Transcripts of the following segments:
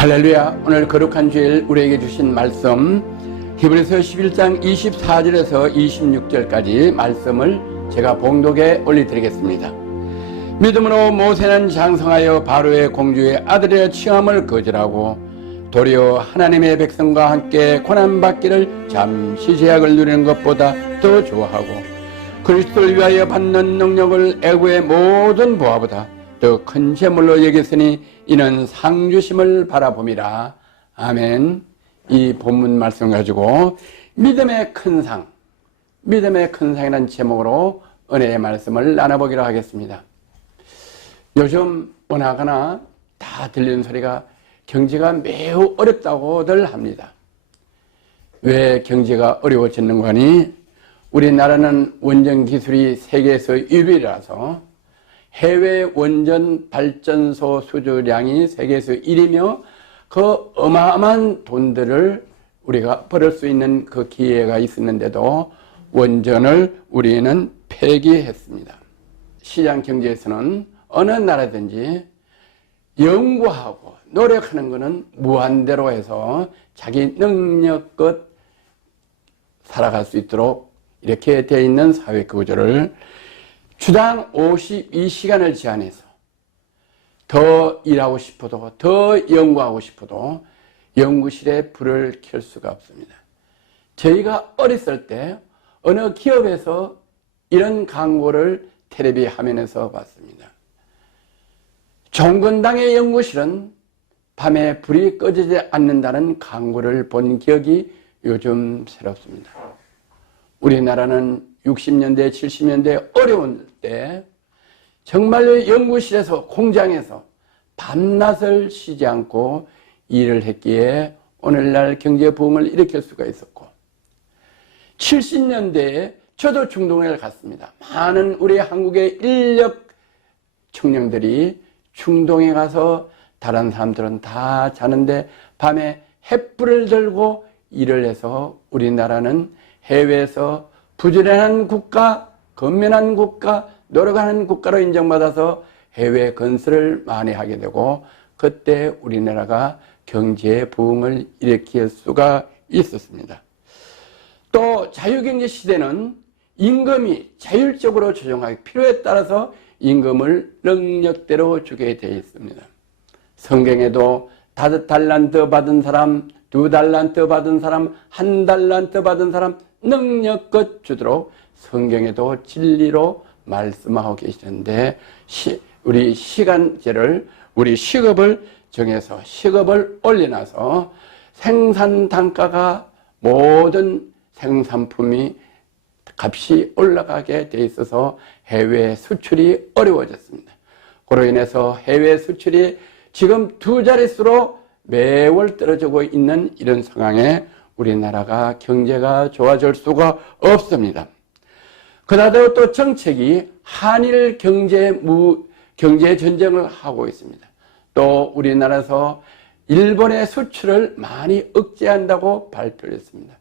할렐루야. 오늘 거룩한 주일 우리에게 주신 말씀 히브리서 11장 24절에서 26절까지 말씀을 제가 봉독에 올려드리겠습니다. 믿음으로 모세는 장성하여 바로의 공주의 아들의 취함을 거절하고 도리어 하나님의 백성과 함께 고난받기를 잠시 제약을 누리는 것보다 더 좋아하고 그리스도를 위하여 받는 능력을 애고의 모든 보화보다 더 큰 재물로 여겼으니 이는 상주심을 바라봄이라. 아멘. 이 본문 말씀 가지고 믿음의 큰 상, 믿음의 큰 상이라는 제목으로 은혜의 말씀을 나눠보기로 하겠습니다. 요즘 원하거나 다 들리는 소리가 경제가 매우 어렵다고들 합니다. 왜 경제가 어려워졌는가 하니 우리나라는 원전 기술이 세계에서 1위라서 해외 원전 발전소 수주량이 세계에서 1위며 그 어마어마한 돈들을 우리가 벌을 수 있는 그 기회가 있었는데도 원전을 우리는 폐기했습니다. 시장 경제에서는 어느 나라든지 연구하고 노력하는 것은 무한대로 해서 자기 능력껏 살아갈 수 있도록 이렇게 되어 있는 사회 구조를 주당 52시간을 제한해서 더 일하고 싶어도 더 연구하고 싶어도 연구실에 불을 켤 수가 없습니다. 저희가 어렸을 때 어느 기업에서 이런 광고를 텔레비 화면에서 봤습니다. 종건당의 연구실은 밤에 불이 꺼지지 않는다는 광고를 본 기억이 요즘 새롭습니다. 우리나라는 60년대, 70년대 어려운 때 정말로 연구실에서 공장에서 밤낮을 쉬지 않고 일을 했기에 오늘날 경제 부흥을 일으킬 수가 있었고 70년대에 저도 중동에 갔습니다. 많은 우리 한국의 인력 청년들이 중동에 가서 다른 사람들은 다 자는데 밤에 횃불을 들고 일을 해서 우리나라는 해외에서 부지런한 국가, 건면한 국가, 노력하는 국가로 인정받아서 해외 건설을 많이 하게 되고 그때 우리나라가 경제 부흥을 일으킬 수가 있었습니다. 또 자유경제 시대는 임금이 자율적으로 조정하기 필요에 따라서 임금을 능력대로 주게 되어 있습니다. 성경에도 5달란트 받은 사람, 2달란트 받은 사람, 1달란트 받은 사람 능력껏 주도록 성경에도 진리로 말씀하고 계시는데 우리 시간제를 우리 시급을 정해서 시급을 올려놔서 생산 단가가 모든 생산품이 값이 올라가게 돼 있어서 해외 수출이 어려워졌습니다. 그로 인해서 해외 수출이 지금 2자릿수로 매월 떨어지고 있는 이런 상황에 우리나라가 경제가 좋아질 수가 없습니다. 그다음에 또 정책이 한일 경제 전쟁을 하고 있습니다. 또 우리나라에서 일본의 수출을 많이 억제한다고 발표를 했습니다.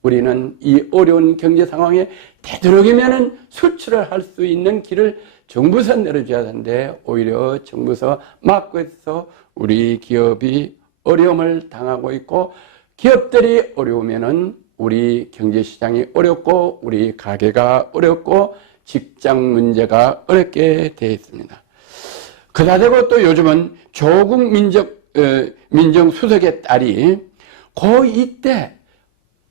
우리는 이 어려운 경제 상황에 되도록이면 수출을 할 수 있는 길을 정부에서 내려줘야 하는데 오히려 정부에서 막고 있어서 우리 기업이 어려움을 당하고 있고 기업들이 어려우면은 우리 경제시장이 어렵고 우리 가게가 어렵고 직장 문제가 어렵게 되어 있습니다. 그러다고 또 요즘은 조국 민정수석의 딸이 고2 때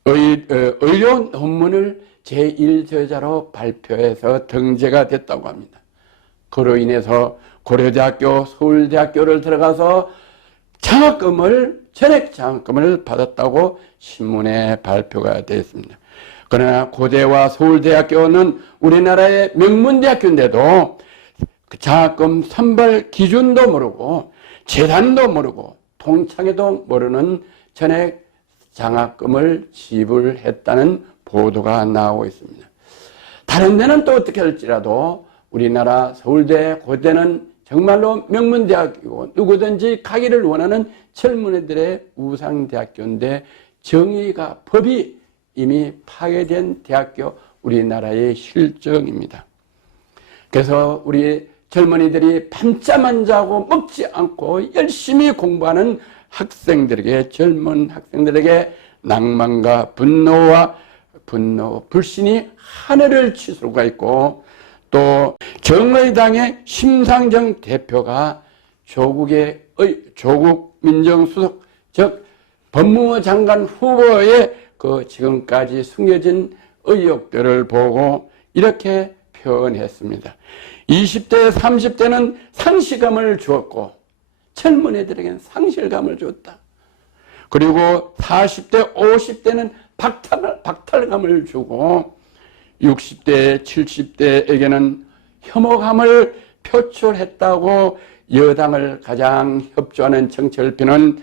의료 논문을 제1저자로 발표해서 등재가 됐다고 합니다. 그로 인해서 고려대학교, 서울대학교를 들어가서 전액 장학금을 받았다고 신문에 발표가 되었습니다. 그러나 고대와 서울대학교는 우리나라의 명문대학교인데도 그 장학금 선발 기준도 모르고 재단도 모르고 동창회도 모르는 전액 장학금을 지불했다는 보도가 나오고 있습니다. 다른 데는 또 어떻게 할지라도 우리나라 서울대, 고대는 정말로 명문대학이고 누구든지 가기를 원하는 젊은이들의 우상대학교인데 정의가 법이 이미 파괴된 대학교 우리나라의 실정입니다. 그래서 우리 젊은이들이 밤잠 안 자고 먹지 않고 열심히 공부하는 학생들에게, 젊은 학생들에게 낭만과 분노, 불신이 하늘을 칠 수가 있고, 또 정의당의 심상정 대표가 조국 민정수석, 즉 법무부 장관 후보의 그 지금까지 숨겨진 의혹들을 보고 이렇게 표현했습니다. 20대, 30대는 상실감을 주었고 젊은 애들에게는 상실감을 줬다. 그리고 40대, 50대는 박탈감을 주고 60대, 70대에게는 혐오감을 표출했다고 여당을 가장 협조하는 정책을 펴는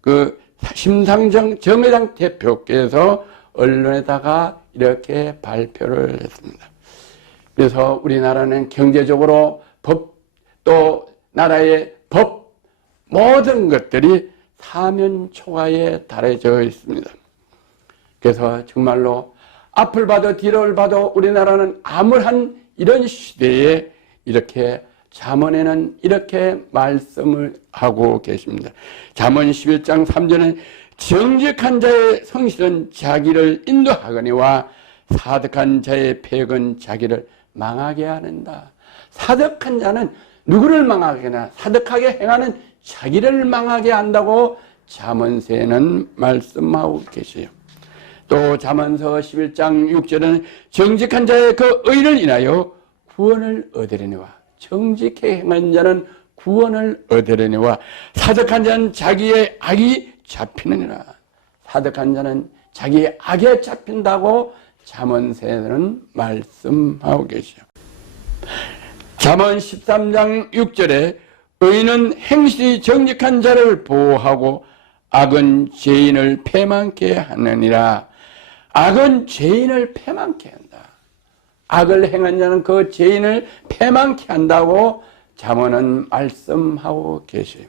그 심상정 정의당 대표께서 언론에다가 이렇게 발표를 했습니다. 그래서 우리나라는 경제적으로 법, 또 나라의 법, 모든 것들이 사면 초과에 달해져 있습니다. 그래서 정말로 앞을 봐도 뒤를 봐도 우리나라는 암울한 이런 시대에 이렇게 잠언에는 이렇게 말씀을 하고 계십니다. 잠언 11장 3절은 정직한 자의 성실은 자기를 인도하거니와 사득한 자의 폐역은 자기를 망하게 하는다. 사득한 자는 누구를 망하게 하나, 사득하게 행하는 자기를 망하게 한다고 잠언서에는 말씀하고 계세요. 또 잠언서 11장 6절은 정직한 자의 그 의를 인하여 구원을 얻으려니와, 정직히 행한 자는 구원을 얻으려니와 사득한 자는 자기의 악이 잡히느니라. 사득한 자는 자기의 악에 잡힌다고 잠언서에는 말씀하고 계시죠. 잠언 13장 6절에 의인은 행실이 정직한 자를 보호하고 악은 죄인을 패망케 하느니라. 악은 죄인을 패망케 한다. 악을 행한 자는 그 죄인을 패망케 한다고 잠언은 말씀하고 계세요.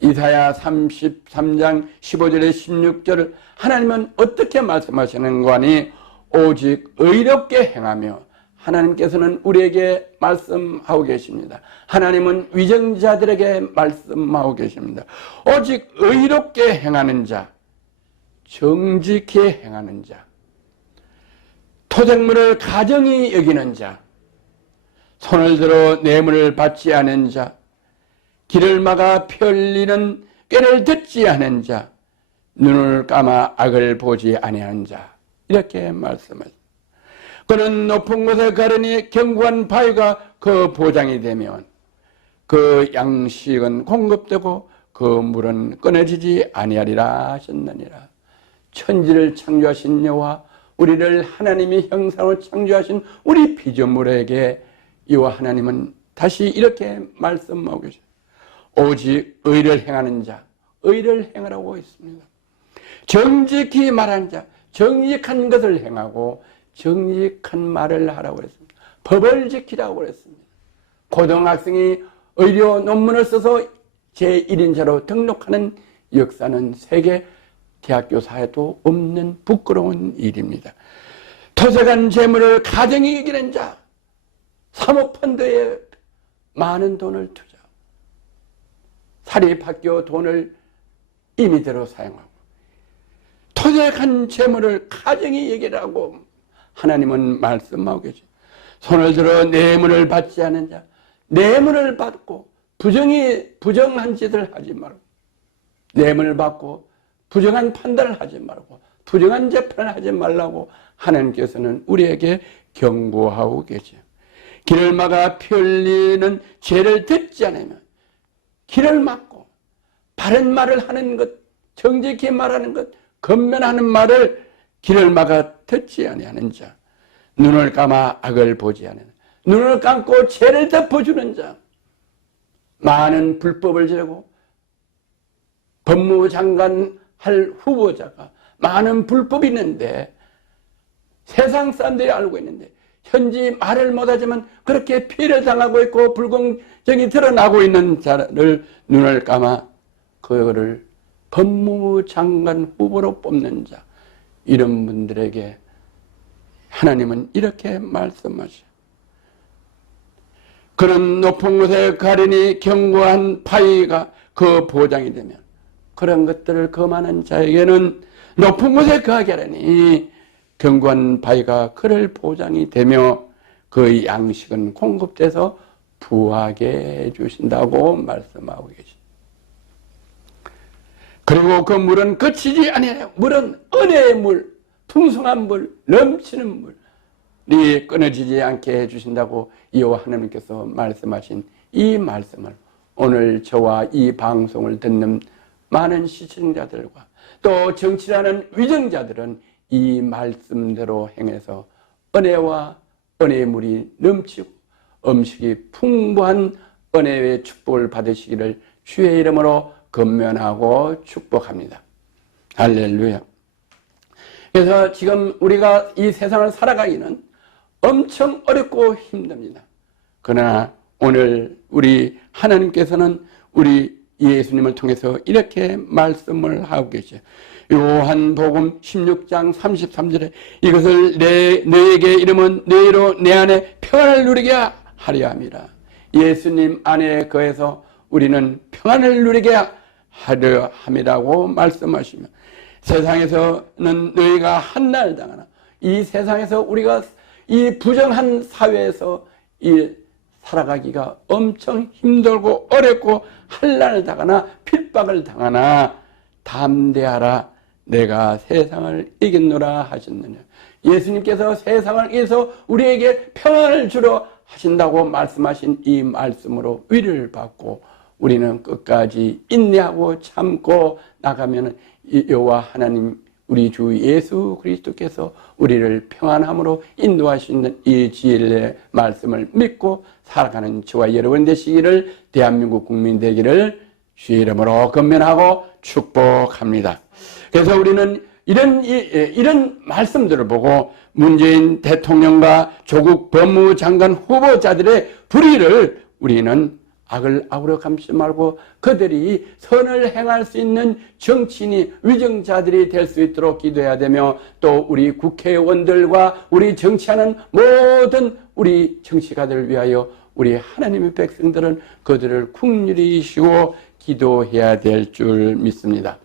이사야 33장 15절에 16절을 하나님은 어떻게 말씀하시는가 하니 오직 의롭게 행하며, 하나님께서는 우리에게 말씀하고 계십니다. 하나님은 위정자들에게 말씀하고 계십니다. 오직 의롭게 행하는 자, 정직히 행하는 자, 토생물을 가정히 여기는 자, 손을 들어 뇌물을 받지 않은 자, 길을 막아 편리는 꾀를 듣지 않은 자, 눈을 감아 악을 보지 아니하는 자, 이렇게 말씀하십니다. 그는 높은 곳에 가르니 견고한 바위가 그 보장이 되면 그 양식은 공급되고 그 물은 끊어지지 아니하리라 하셨느니라. 천지를 창조하신 여호와, 우리를 하나님의 형상으로 창조하신 우리 피조물에게 이와 하나님은 다시 이렇게 말씀하고 계십니다. 오직 의를 행하는 자, 의를 행하라고 했습니다. 정직히 말하는 자, 정직한 것을 행하고 정직한 말을 하라고 했습니다. 법을 지키라고 했습니다. 고등학생이 의료 논문을 써서 제1인자로 등록하는 역사는 세계 대학교사에도 없는 부끄러운 일입니다. 토색한 재물을 가정이 이기는 자, 사모펀드에 많은 돈을 투자, 사립학교 돈을 임의대로 사용하고 토색한 재물을 가정이 이기라고 하나님은 말씀하고 계십니다. 손을 들어 뇌물을 받지 않은 자, 뇌물을 받고 부정한 짓을 하지 말고, 뇌물을 받고 부정한 판단을 하지 말고 부정한 재판을 하지 말라고 하나님께서는 우리에게 경고하고 계세요. 길을 막아 편리는 죄를 듣지 않으면, 길을 막고 바른 말을 하는 것, 정직히 말하는 것, 건면하는 말을 길을 막아 듣지 아니하는 자, 눈을 감아 악을 보지 않는, 눈을 감고 죄를 덮어주는 자, 많은 불법을 지르고 법무부 장관 할 후보자가 많은 불법이 있는데 세상 사람들이 알고 있는데 현지 말을 못하지만 그렇게 피해를 당하고 있고 불공정이 드러나고 있는 자를 눈을 감아 그거를 법무부 장관 후보로 뽑는 자, 이런 분들에게 하나님은 이렇게 말씀하셔요. 그런 높은 곳에 가리니 견고한 바위가 그 보장이 되면, 그런 것들을 거만한 자에게는 높은 곳에 거하게 하려니 견고한 바위가 그를 보장이 되며 그 양식은 공급돼서 부하게 해주신다고 말씀하고 계십니다. 그리고 그 물은 그치지 아니하여 물은 은혜의 물, 풍성한 물, 넘치는 물이 끊어지지 않게 해주신다고 여호와 하나님께서 말씀하신 이 말씀을 오늘 저와 이 방송을 듣는 많은 시청자들과 또 정치라는 위정자들은 이 말씀대로 행해서 은혜와 은혜의 물이 넘치고 음식이 풍부한 은혜의 축복을 받으시기를 주의 이름으로 건면하고 축복합니다. 할렐루야. 그래서 지금 우리가 이 세상을 살아가기는 엄청 어렵고 힘듭니다. 그러나 오늘 우리 하나님께서는 우리 예수님을 통해서 이렇게 말씀을 하고 계셔요. 요한복음 16장 33절에 이것을 너에게 이름은 너희로 내 안에 평안을 누리게 하려 함이라. 예수님 안에 거해서 우리는 평안을 누리게 하려 함이라고 말씀하시며 세상에서는 너희가 한날 당하나 이 세상에서 우리가 이 부정한 사회에서 이 살아가기가 엄청 힘들고 어렵고 한란을 당하나 핍박을 당하나 담대하라 내가 세상을 이겼노라 하셨느냐. 예수님께서 세상을 이겨서 우리에게 평안을 주러 하신다고 말씀하신 이 말씀으로 위를 받고 우리는 끝까지 인내하고 참고 나가면 여호와 하나님 우리 주 예수 그리스도께서 우리를 평안함으로 인도하시는 이 진리의 말씀을 믿고 살아가는 저와 여러분 되시기를 대한민국 국민 되기를 주의 이름으로 건면하고 축복합니다. 그래서 우리는 이런 말씀들을 보고 문재인 대통령과 조국 법무장관 후보자들의 불의를 우리는 악을 악으로 감지 말고 그들이 선을 행할 수 있는 정치인이 위정자들이 될 수 있도록 기도해야 되며 또 우리 국회의원들과 우리 정치하는 모든 우리 정치가들을 위하여 우리 하나님의 백성들은 그들을 긍휼히 여기시고 기도해야 될 줄 믿습니다.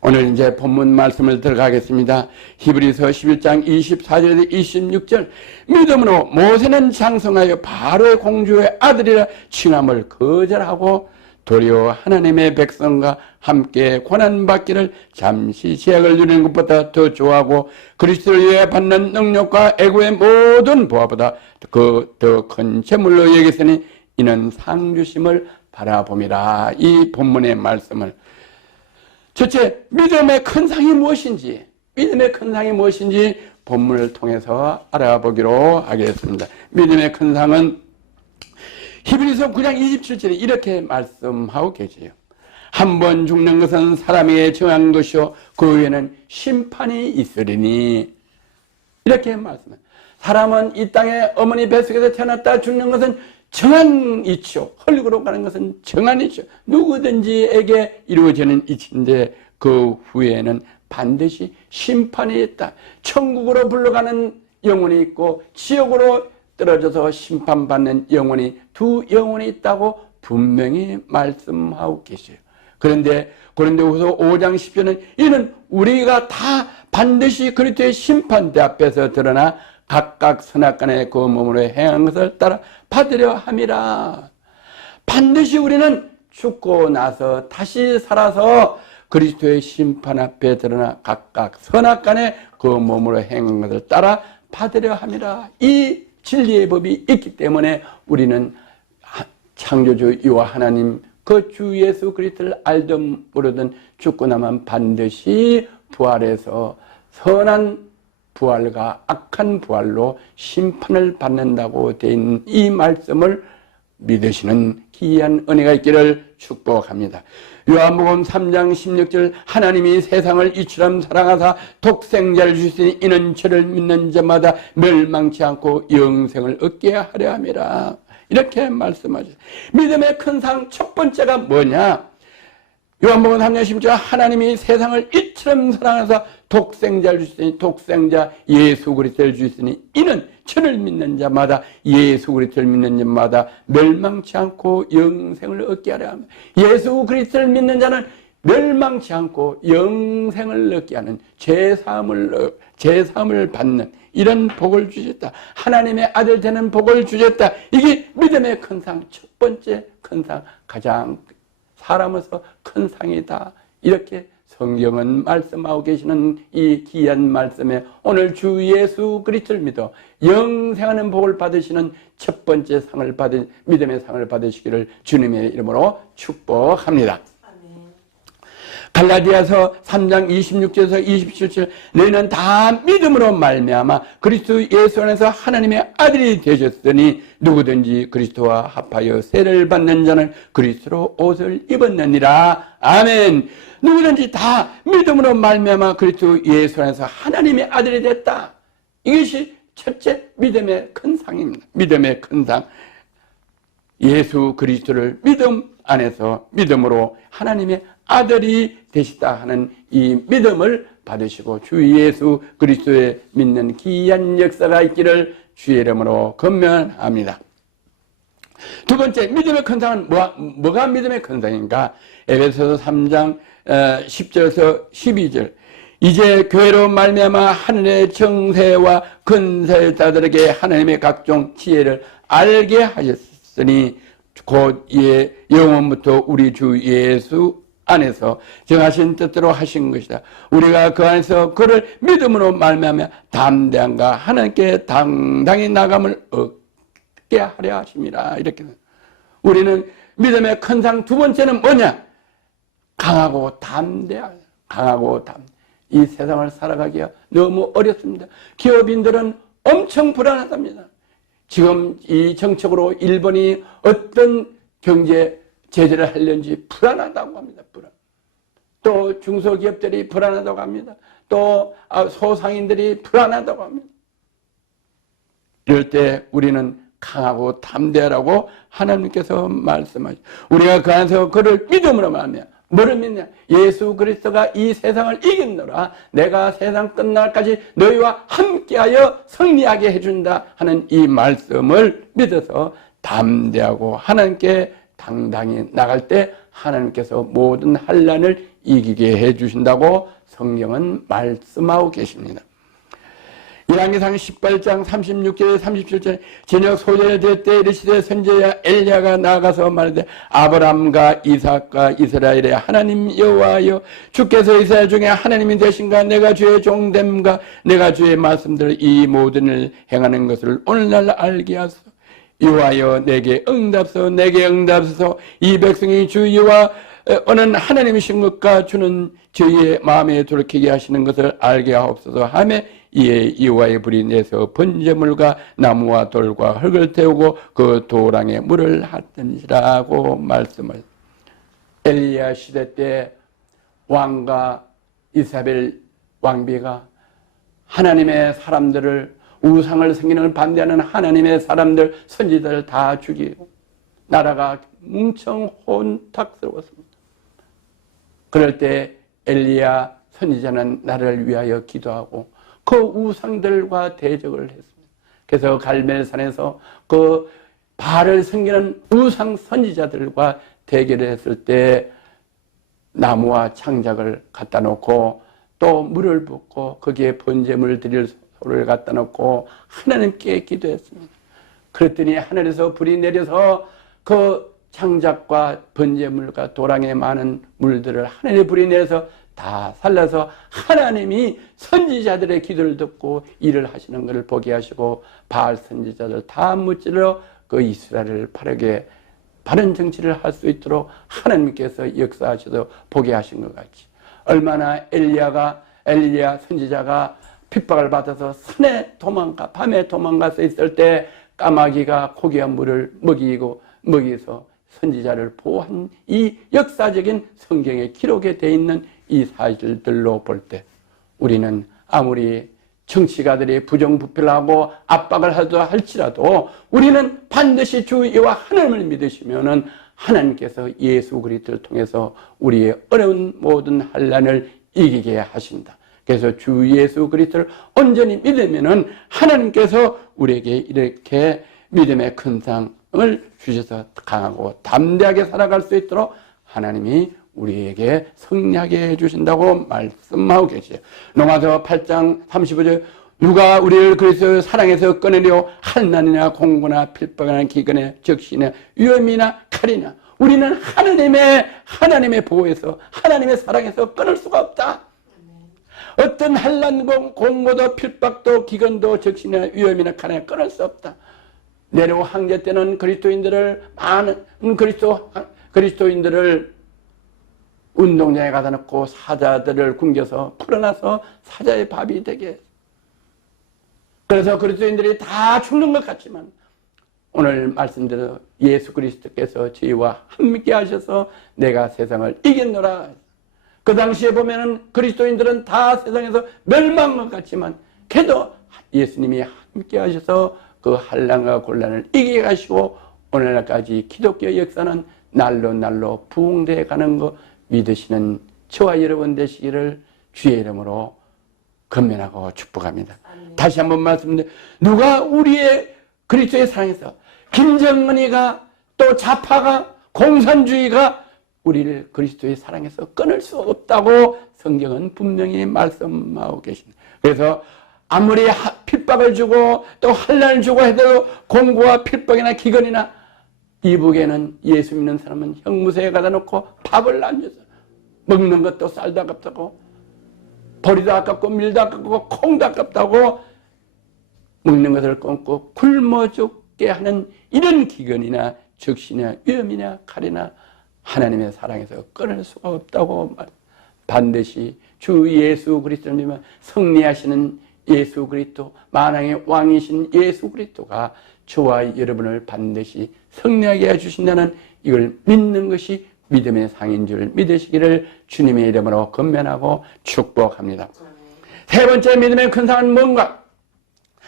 오늘 이제 본문 말씀을 들어가겠습니다. 히브리서 11장 24절에서 26절 믿음으로 모세는 장성하여 바로의 공주의 아들이라 칭함을 거절하고 도리어 하나님의 백성과 함께 고난받기를 잠시 제약을 누리는 것보다 더 좋아하고 그리스도를 위해 받는 능력과 애고의 모든 보화보다 그 더 큰 재물로 여기으니 이는 상주심을 바라봄이라. 이 본문의 말씀을 첫째, 믿음의 큰 상이 무엇인지 본문을 통해서 알아보기로 하겠습니다. 믿음의 큰 상은 히브리서 9장 27절에 이렇게 말씀하고 계세요. 한 번 죽는 것은 사람에게 정한 것이요 그 후에는 심판이 있으리니. 이렇게 말씀해요. 사람은 이 땅에 어머니 뱃속에서 태어났다 죽는 것은 정한 이치요. 헐리고로 가는 것은 정한 이치요. 누구든지에게 이루어지는 이치인데 그 후에는 반드시 심판이 있다. 천국으로 불러가는 영혼이 있고 지옥으로 떨어져서 심판받는 영혼이 두 영혼이 있다고 분명히 말씀하고 계세요. 그런데 고린도후서 5장 10절은 이는 우리가 다 반드시 그리스도의 심판대 앞에서 드러나 각각 선악간에 그 몸으로 행한 것을 따라 받으려 함이라. 반드시 우리는 죽고 나서 다시 살아서 그리스도의 심판 앞에 드러나 각각 선악간에 그 몸으로 행한 것을 따라 받으려 함이라. 이 진리의 법이 있기 때문에 우리는 창조주 여호와 하나님 그 주 예수 그리스도를 알든 모르든 죽고 나면 반드시 부활해서 선한 부활과 악한 부활로 심판을 받는다고 되어 있는 이 말씀을 믿으시는 기이한 은혜가 있기를 축복합니다. 요한복음 3장 16절 하나님이 세상을 이처럼 사랑하사 독생자를 주시니 이는 저를 믿는 자마다 멸망치 않고 영생을 얻게 하려 함이라. 이렇게 말씀하죠. 믿음의 큰 상 첫 번째가 뭐냐? 요한복음 3장 16절 하나님이 세상을 이처럼 사랑하사 독생자를 주시니 독생자 예수 그리스도를 주시니 이는 저를 믿는 자마다 예수 그리스도를 믿는 자마다 멸망치 않고 영생을 얻게 하려 합니다. 예수 그리스도를 믿는 자는 멸망치 않고 영생을 얻게 하는 죄사함을 받는 이런 복을 주셨다. 하나님의 아들 되는 복을 주셨다. 이게 믿음의 큰 상, 첫 번째 큰 상, 가장 사람으로서 큰 상이다. 이렇게 성경은 말씀하고 계시는 이 귀한 말씀에 오늘 주 예수 그리스도를 믿어 영생하는 복을 받으시는 첫 번째 상을 믿음의 상을 받으시기를 주님의 이름으로 축복합니다. 갈라디아서 3장 26절에서 27절 너희는 다 믿음으로 말미암아 그리스도 예수 안에서 하나님의 아들이 되셨으니 누구든지 그리스도와 합하여 세례를 받는 자는 그리스도로 옷을 입었느니라. 아멘. 누구든지 다 믿음으로 말미암아 그리스도 예수 안에서 하나님의 아들이 됐다. 이것이 첫째 믿음의 큰 상입니다. 믿음의 큰 상. 예수 그리스도를 믿음 안에서 믿음으로 하나님의 아들이 되시다 하는 이 믿음을 받으시고 주 예수 그리스도에 믿는 귀한 역사가 있기를 주의 이름으로 권면합니다. 두 번째 믿음의 큰 상은 뭐가 믿음의 큰 상인가? 에베소서 3장 10절에서 12절 이제 교회로 말미암아 하늘의 정세와 근세자들에게 하나님의 각종 지혜를 알게 하셨으니 곧 이에 영원부터 우리 주 예수 안에서 정하신 뜻대로 하신 것이다. 우리가 그 안에서 그를 믿음으로 말미암아 담대함과 하나님께 당당히 나감을 얻게 하려 하심이라. 이렇게 우리는 믿음의 큰 상 두 번째는 뭐냐? 강하고 담대하다. 강하고 담대. 이 세상을 살아가기가 너무 어렵습니다. 기업인들은 엄청 불안하답니다. 지금 이 정책으로 일본이 어떤 경제 제재를 하려는지 불안하다고 합니다. 또 중소기업들이 불안하다고 합니다. 또 소상인들이 불안하다고 합니다. 이럴 때 우리는 강하고 담대하라고 하나님께서 말씀하시죠. 우리가 그 안에서 그를 믿음으로 말하며 뭐를 믿냐? 예수 그리스도가 이 세상을 이긴노라. 내가 세상 끝날까지 너희와 함께하여 승리하게 해준다 하는 이 말씀을 믿어서 담대하고 하나님께 당당히 나갈 때 하나님께서 모든 환난을 이기게 해주신다고 성경은 말씀하고 계십니다. 열왕기상 18장 36절 37절 저녁 소재될 때 이르시되 선지자 엘리야가 나가서 말하되 아브람과 이삭과 이스라엘의 하나님 여호와여 주께서 이스라엘 중에 하나님이 되신가 내가 주의 종됨과 내가 주의 말씀들 이 모든을 행하는 것을 오늘날 알게 하소서. 여호와여 내게 응답소서. 이 백성이 주 여호와 어는 하나님이신 것과 주는 저희의 마음에 돌이키게 하시는 것을 알게 하옵소서 하며 이에 여호와의 불이 내서 번제물과 나무와 돌과 흙을 태우고 그 도랑에 물을 핫던지라고 말씀을. 엘리야 시대 때 왕과 이사벨 왕비가 하나님의 사람들을 우상을 섬기는 걸 반대하는 하나님의 사람들 선지자를 다 죽이고 나라가 뭉청 혼탁스러웠습니다. 그럴 때 엘리야 선지자는 나라를 위하여 기도하고 그 우상들과 대적을 했습니다. 그래서 갈멜산에서 그 바알을 섬기는 우상 선지자들과 대결을 했을 때 나무와 창작을 갖다 놓고 또 물을 붓고 거기에 번제물 드릴 소를 갖다 놓고 하나님께 기도했습니다. 그랬더니 하늘에서 불이 내려서 그 창작과 번제물과 도랑에 많은 물들을 하늘의 불이 내려서 다 살려서 하나님이 선지자들의 기도를 듣고 일을 하시는 것을 보게 하시고 바알 선지자들 다 무찌르러 그 이스라엘을 바른 정치를 할 수 있도록 하나님께서 역사하셔서 보게 하신 것 같이 얼마나 엘리야 선지자가 핍박을 받아서 산에 밤에 도망가서 있을 때 까마귀가 고기와 물을 먹이서 선지자를 보호한 이 역사적인 성경에 기록에 되어 있는 이 사실들로 볼 때 우리는 아무리 정치가들이 부정부패하고 압박을 하도 할지라도 우리는 반드시 주 여호와 하나님을 믿으시면은 하나님께서 예수 그리스도를 통해서 우리의 어려운 모든 환난을 이기게 하신다. 그래서 주 예수 그리스도를 온전히 믿으면은 하나님께서 우리에게 이렇게 믿음의 큰 상을 주셔서 강하고 담대하게 살아갈 수 있도록 하나님이 우리에게 승리하게 해주신다고 말씀하고 계시죠. 로마서 8장 35절 누가 우리를 그리스도의 사랑에서 꺼내려 한난이나 공고나 필박이나 기근이나 적시나 위험이나 칼이나 우리는 하나님의 보호에서 하나님의 사랑에서 끊을 수가 없다. 어떤 한란공 공고도 필박도 기근도 적시나 위험이나 칼이나 끊을 수 없다. 네로 황제 때는 많은 그리스도인들을 운동장에 가다 놓고 사자들을 굶겨서 풀어놔서 사자의 밥이 되게 했어요. 그래서 그리스도인들이 다 죽는 것 같지만 오늘 말씀대로 예수 그리스도께서 저희와 함께 하셔서 내가 세상을 이겼노라. 그 당시에 보면은 그리스도인들은 다 세상에서 멸망한 것 같지만 그래도 예수님이 함께 하셔서 그 한란과 곤란을 이기게 하시고 오늘날까지 기독교 역사는 날로 부흥되어 가는 거 믿으시는 저와 여러분 되시기를 주의 이름으로 건면하고 축복합니다. 아멘. 다시 한번 말씀드립니다. 누가 우리의 그리스도의 사랑에서 김정은이가 또 좌파가 공산주의가 우리를 그리스도의 사랑에서 끊을 수 없다고 성경은 분명히 말씀하고 계십니다. 그래서 아무리 핍박을 주고 또 환난을 주고 해도 공고와 핍박이나 기근이나 이북에는 예수 믿는 사람은 형무소에 가다 놓고 밥을 안 줘서 먹는 것도 쌀도 아깝다고 보리도 아깝고 밀도 아깝고 콩도 아깝다고 먹는 것을 끊고 굶어 죽게 하는 이런 기근이나 적시나 위험이나 칼이나 하나님의 사랑에서 끊을 수가 없다고 반드시 주 예수 그리스도를 믿으면 승리하시는 예수 그리스도 만왕의 왕이신 예수 그리스도가 저와 여러분을 반드시 승리하게 해주신다는 이걸 믿는 것이 믿음의 상인 줄 믿으시기를 주님의 이름으로 건면하고 축복합니다. 세 번째 믿음의 큰 상은 뭔가?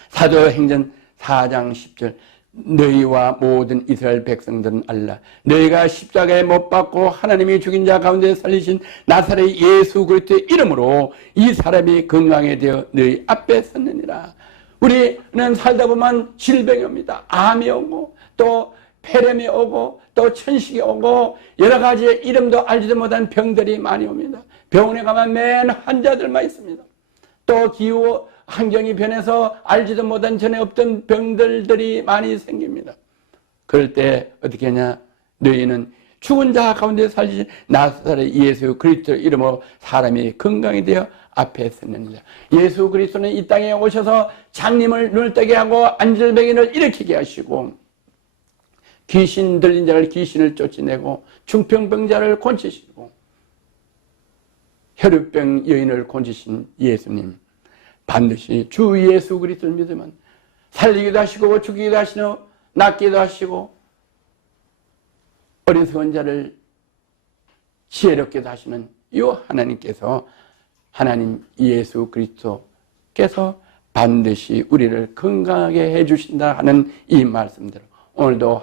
사도행전 4장 10절 너희와 모든 이스라엘 백성들은 알라 너희가 십자가에 못 박고 하나님이 죽인 자 가운데 살리신 나사렛 예수 그리스도의 이름으로 이 사람이 건강에 되어 너희 앞에 섰느니라. 우리는 살다 보면 질병이 옵니다. 암이 오고 또 폐렴이 오고 또 천식이 오고 여러 가지의 이름도 알지도 못한 병들이 많이 옵니다. 병원에 가면 맨 환자들만 있습니다. 또 기후 환경이 변해서 알지도 못한 전에 없던 병들들이 많이 생깁니다. 그럴 때 어떻게 하냐? 너희는 죽은 자 가운데 살리신 나사렛 예수 그리스도 이름으로 사람이 건강이 되어 앞에 섰느니라. 예수 그리스도는 이 땅에 오셔서 장님을 눈을 뜨게 하고 안질병인을 일으키게 하시고 귀신 들린 자를 귀신을 쫓아내고 중풍병자를 고치시고 혈루병 여인을 고치신 예수님 반드시 주 예수 그리스도를 믿으면 살리기도 하시고 죽이기도 하시고 낫기도 하시고 어리석은 자를 지혜롭게도 하시는 이 하나님께서 하나님 예수 그리스도께서 반드시 우리를 건강하게 해주신다 하는 이 말씀대로 오늘도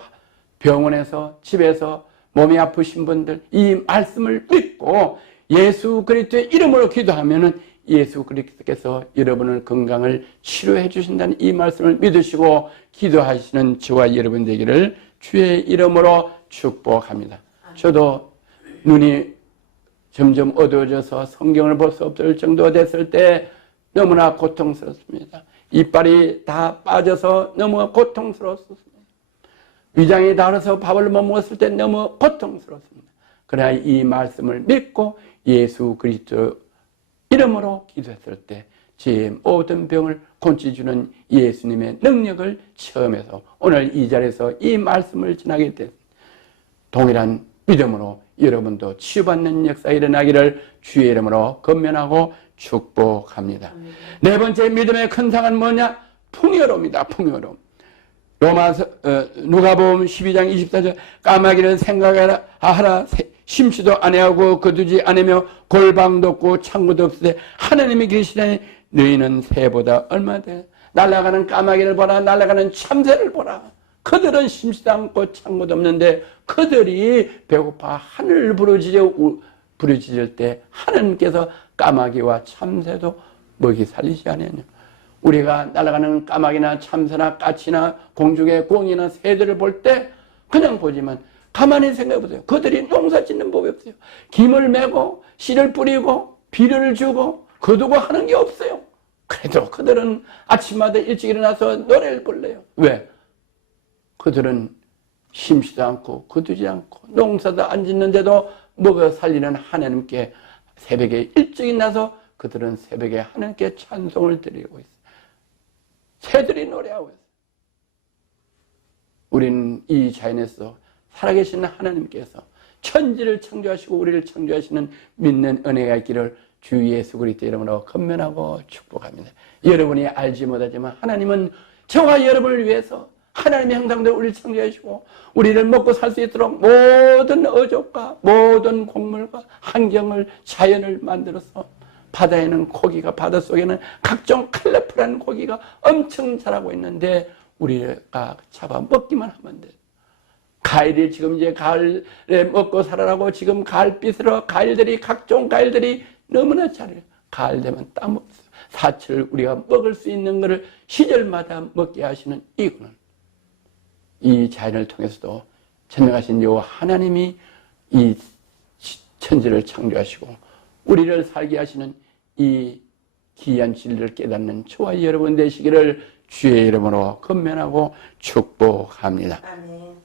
병원에서 집에서 몸이 아프신 분들 이 말씀을 믿고 예수 그리스도의 이름으로 기도하면은 예수 그리스도께서 여러분을 건강을 치료해 주신다는 이 말씀을 믿으시고 기도하시는 저와 여러분 되기를 주의 이름으로 축복합니다. 저도 눈이 점점 어두워져서 성경을 볼 수 없을 정도 됐을 때 너무나 고통스럽습니다. 이빨이 다 빠져서 너무 고통스러웠습니다. 위장이 닳아서 밥을 못 먹었을 때 너무 고통스럽습니다. 그러나 이 말씀을 믿고 예수 그리스도 이름으로 기도했을 때 제 모든 병을 고쳐주는 예수님의 능력을 체험해서 오늘 이 자리에서 이 말씀을 전하게 된 동일한 믿음으로 여러분도 치유받는 역사 일어나기를 주의 이름으로 건면하고 축복합니다. 네 번째 믿음의 큰 상은 뭐냐? 풍요로움이다. 풍요로움. 로마서 누가복음 12장 24절 까마귀는 생각하라 심지도 아니하고 거두지 않으며 골방도 없고 창고도 없으되 하나님이 계시다니 너희는 새보다 얼마나 돼? 날아가는 까마귀를 보라 날아가는 참새를 보라. 그들은 심지도 않고 창고도 없는데 그들이 배고파 하늘을 부르짖을 때 하나님께서 까마귀와 참새도 먹이 살리지 않았냐. 우리가 날아가는 까마귀나 참새나 까치나 공중의 공이나 새들을 볼 때 그냥 보지만 가만히 생각해 보세요. 그들이 농사 짓는 법이 없어요. 김을 메고 씨를 뿌리고 비료를 주고 거두고 하는 게 없어요. 그래도 그들은 아침마다 일찍 일어나서 노래를 불러요. 왜? 그들은 심지도 않고 거두지 않고 농사도 안 짓는데도 먹어 살리는 하나님께 새벽에 일찍 일어나서 그들은 새벽에 하나님께 찬송을 드리고 있어요. 새들이 노래하고 있어요. 우리는 이 자연에서 살아계신 하나님께서 천지를 창조하시고 우리를 창조하시는 믿는 은혜가 있기를 주 예수 그리스도 이름으로 건면하고 축복합니다. 여러분이 알지 못하지만 하나님은 저와 여러분을 위해서 하나님의 형상대로 우리를 창조하시고 우리를 먹고 살 수 있도록 모든 어족과 모든 곡물과 환경을 자연을 만들어서 바다에는 고기가 바닷속에는 각종 컬러풀한 고기가 엄청 자라고 있는데 우리가 잡아 먹기만 하면 돼요. 가을이 지금 이제 가을에 먹고 살아라고 지금 가을빛으로 가을들이 각종 가을들이 너무나 잘해요. 가을 되면 땀 없어요. 사철 우리가 먹을 수 있는 것을 시절마다 먹게 하시는 이유는 이 자연을 통해서도 전능하신 여호와 하나님이 이 천지를 창조하시고 우리를 살게 하시는 이 귀한 진리를 깨닫는 저와 여러분 되시기를 주의 이름으로 건면하고 축복합니다. 아멘.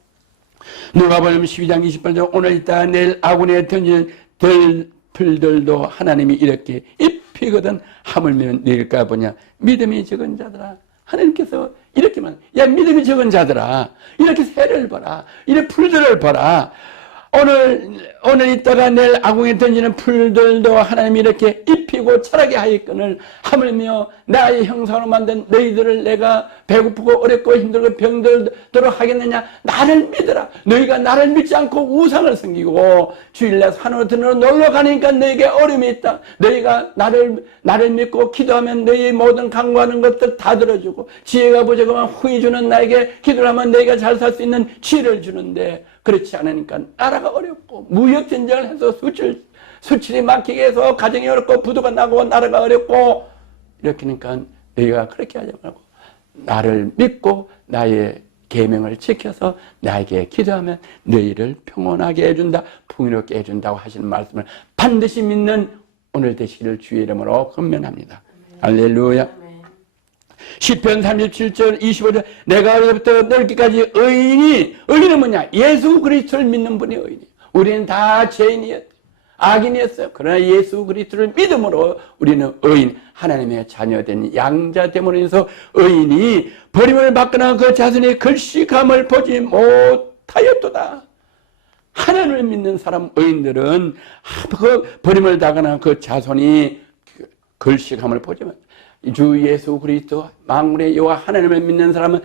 누가복음 12장 28절 오늘 있다 내일 아군에 던진 들풀들도 하나님이 이렇게 입히거든 하물며 내일까 보냐 믿음이 적은 자들아 하나님께서 이렇게만 야 믿음이 적은 자들아 이렇게 새를 봐라 이렇게 풀들을 봐라 오늘 있다가 내일 아궁에 던지는 풀들도 하나님이 이렇게 입히고 자라게 하였거늘 하물며 나의 형상으로 만든 너희들을 내가 배고프고 어렵고 힘들고 병들도록 하겠느냐 나를 믿어라 너희가 나를 믿지 않고 우상을 섬기고 주일날 산으로 들으러 놀러 가니까 너희에게 어려움이 있다 너희가 나를 믿고 기도하면 너희의 모든 간구하는 것들 다 들어주고 지혜가 부족하면 후히 주는 나에게 기도를 하면 너희가 잘 살 수 있는 지혜를 주는데 그렇지 않으니까 나라가 어렵고 무역 전쟁을 해서 수출이 막히게 해서 가정이 어렵고 부도가 나고 나라가 어렵고 이렇게니까 너희가 그렇게 하지 말고 나를 믿고 나의 계명을 지켜서 나에게 기도하면 너희를 평온하게 해준다 풍요롭게 해준다고 하시는 말씀을 반드시 믿는 오늘 되시기를 주의 이름으로 건면합니다. 할렐루야. 시편 37절 25절 내가 어려부터 넓기까지 의인은 뭐냐 예수 그리스도를 믿는 분이 의인이에요. 우리는 다 죄인이었어요. 악인이었어요. 그러나 예수 그리스도를 믿음으로 우리는 의인 하나님의 자녀된 양자됨으로 인해서 의인이 버림을 받거나 그 자손의 글씨감을 보지 못하였도다. 하나님을 믿는 사람 의인들은 그 버림을 당하거나 그 자손이 글씨감을 보지 못해요. 주 예수 그리스도 만물의 여호와 하나님을 믿는 사람은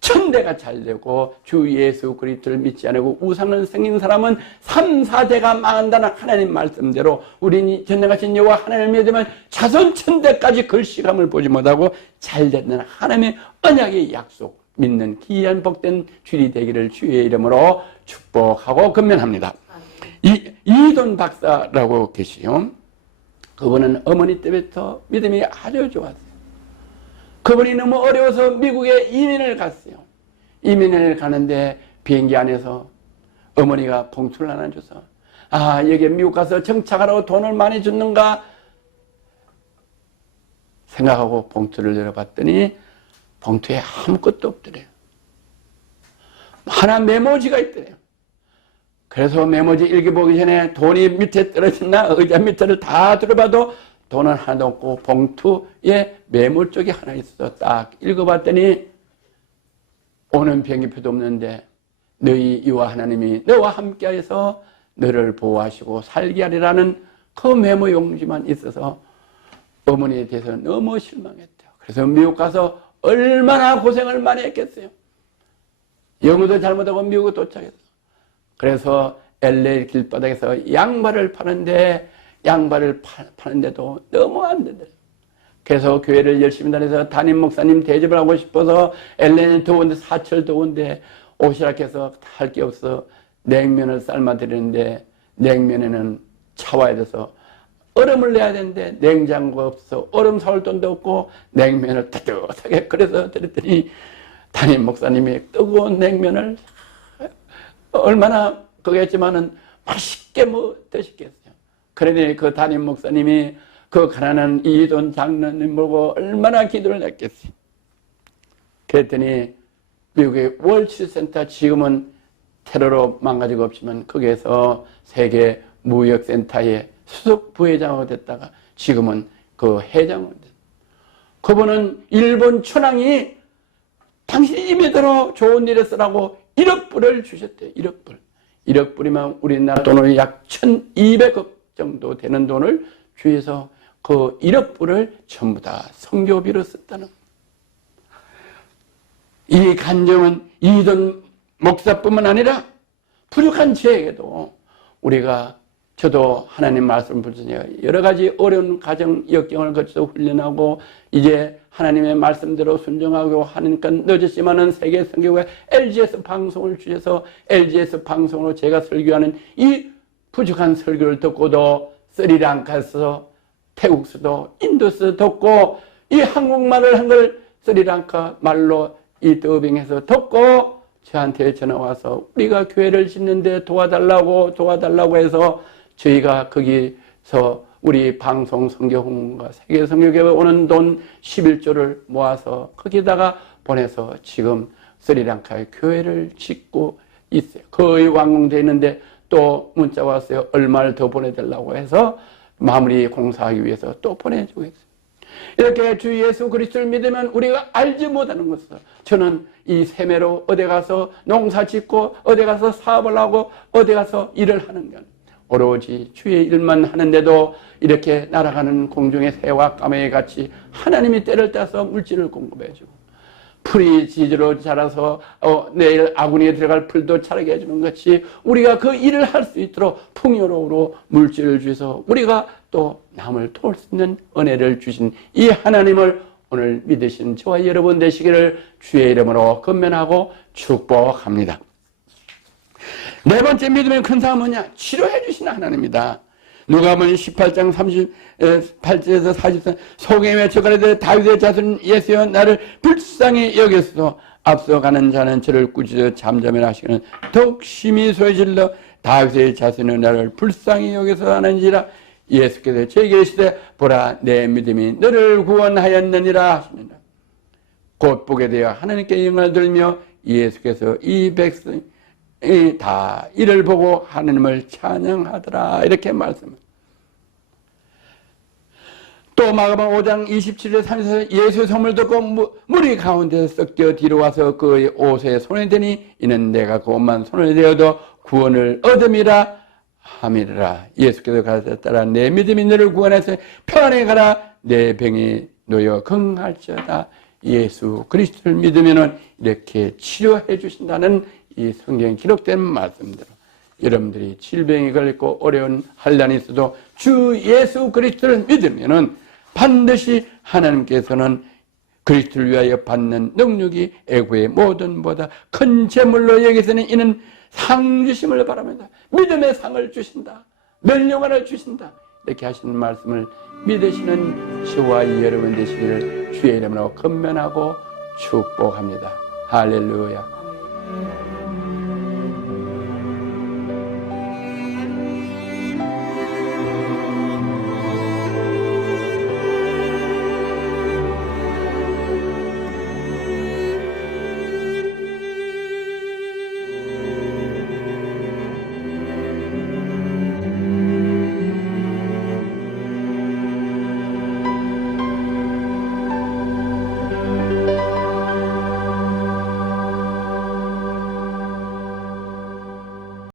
천대가 잘 되고 주 예수 그리스도를 믿지 않고 우상을 섬기는 사람은 3, 4대가 망한다는 하나님 말씀대로 우리 전능하신 여호와 하나님을 믿으면 자손 천대까지 글씨감을 보지 못하고 잘 되는 하나님의 언약의 약속 믿는 귀한 복된 주일이 되기를 주의 이름으로 축복하고 건면합니다. 이돈 박사라고 계시요. 그분은 어머니 때부터 믿음이 아주 좋았어요. 그분이 너무 어려워서 미국에 이민을 갔어요. 이민을 가는데 비행기 안에서 어머니가 봉투를 하나 줘서 여기 미국 가서 정착하라고 돈을 많이 줬는가 생각하고 봉투를 열어봤더니 봉투에 아무것도 없더래요. 하나 메모지가 있더래요. 그래서 메모지 읽어보기 전에 돈이 밑에 떨어졌나 의자 밑에를 다 들어봐도 돈은 하나도 없고 봉투에 메모쪽이 하나 있어서 딱 읽어봤더니 오는 비행기표도 없는데 너희 여호와 하나님이 너와 함께해서 너를 보호하시고 살게 하리라는 그 메모 용지만 있어서 어머니에 대해서 너무 실망했대요. 그래서 미국 가서 얼마나 고생을 많이 했겠어요. 영어도 잘못하고 미국에 도착했어요. 그래서 LA 길바닥에서 양말을 파는데 양말을 파는데도 너무 안 되더래요. 그래서 교회를 열심히 다녀서 담임 목사님 대접을 하고 싶어서 LA는 더운데 사철 더운데 오시라 해서 할 게 없어 냉면을 삶아 드리는데 냉면에는 차와야 돼서 얼음을 내야 되는데 냉장고가 없어 얼음 사올 돈도 없고 냉면을 따뜻하게 끓여서 드렸더니 담임 목사님이 뜨거운 냉면을 얼마나 그겠지만은 맛있게 뭐 드시겠어요. 그러니 그 담임 목사님이 그 가난한 이돈 장로님 보고 얼마나 기도를 했겠어요. 그랬더니 미국의 월트리트센터, 지금은 테러로 망가지고 없지만 거기에서 세계 무역센터의 수석 부회장으로 됐다가 지금은 그 회장으로 됐어요. 그분은 일본 천황이 당신이 믿으러 좋은 일에 쓰라고 1억 불을 주셨대요. 1억 불. 1억 불이면 우리나라 돈으로 약 1200억 정도 되는 돈을 주해서 그 1억 불을 전부 다 선교비로 썼다는 거예요. 이 간정은 이돈 목사뿐만 아니라 부족한 저에게도 우리가, 저도 하나님 말씀을 붙여서 여러 가지 어려운 가정 역경을 거쳐서 훈련하고 이제 하나님의 말씀대로 순종하고 하니까 늦었지만은 세계 선교회 LGS 방송을 주셔서 LGS 방송으로 제가 설교하는 이 부족한 설교를 듣고도 스리랑카에서 태국서도 인도서 듣고 이 한국말을 한 걸 스리랑카 말로 이 더빙해서 듣고 저한테 전화 와서 우리가 교회를 짓는데 도와달라고 해서 저희가 거기서 우리 방송 선교훈과 세계 선교교회 오는 돈 11조를 모아서 거기다가 보내서 지금 스리랑카에 교회를 짓고 있어요. 거의 완공되는데 또 문자 왔어요. 얼마를 더 보내달라고 해서 마무리 공사하기 위해서 또 보내주고 있어요. 이렇게 주 예수 그리스도를 믿으면 우리가 알지 못하는 것을, 저는 이 세매로 어디 가서 농사 짓고 어디 가서 사업을 하고 어디 가서 일을 하는 건 오로지 주의 일만 하는데도 이렇게 날아가는 공중의 새와 까마귀 같이 하나님이 때를 따서 물질을 공급해주고 풀이 지지로 자라서 내일 아궁이에 들어갈 풀도 자라게 해주는 것이 우리가 그 일을 할 수 있도록 풍요로움으로 물질을 주셔서 우리가 또 남을 도울 수 있는 은혜를 주신 이 하나님을 오늘 믿으신 저와 여러분 되시기를 주의 이름으로 건면하고 축복합니다. 네 번째 믿음의 큰 사항은 뭐냐? 치료해 주시는 하나님입니다. 누가복음 18장 38절에서 40절 소경의 젓가락에 다윗의 자손 예수여 나를 불쌍히 여겨서 앞서가는 자는 저를 꾸짖어 잠잠해 하시기는 더욱 심히 소리질러 다윗의 자손은 나를 불쌍히 여겨서 하는지라. 예수께서 제게 이르시되 보라 내 믿음이 너를 구원하였느니라 하시니라. 곧 보게 되어 하나님께 영광을 돌리며 예수께서 이 백성이 다 이를 보고 하나님을 찬양하더라. 이렇게 말씀합니다. 또 마가복음 5장 27절 30절 예수의 소문을 듣고 무리 가운데서 섞여 뒤로 와서 그의 옷에 손을 대니 이는 내가 그것만 손을 대어도 구원을 얻음이라 함이라. 예수께서 가르쳤더라 내 믿음이 너를 구원해서 편안히 가라 내 병이 놓여 건강할지어다. 예수 그리스도를 믿으면 이렇게 치료해 주신다는 이 성경에 기록된 말씀대로 여러분들이 질병이 걸리고 어려운 환난이 있어도 주 예수 그리스도를 믿으면은 반드시 하나님께서는 그리스도를 위하여 받는 능력이 애고의 모든 보다 큰 재물로 여기서는 이는 상 주심을 바랍니다. 믿음의 상을 주신다. 멸령을 주신다. 이렇게 하시는 말씀을 믿으시는 저와 여러분 되시기를 주의 이름으로 건면하고 축복합니다. 할렐루야.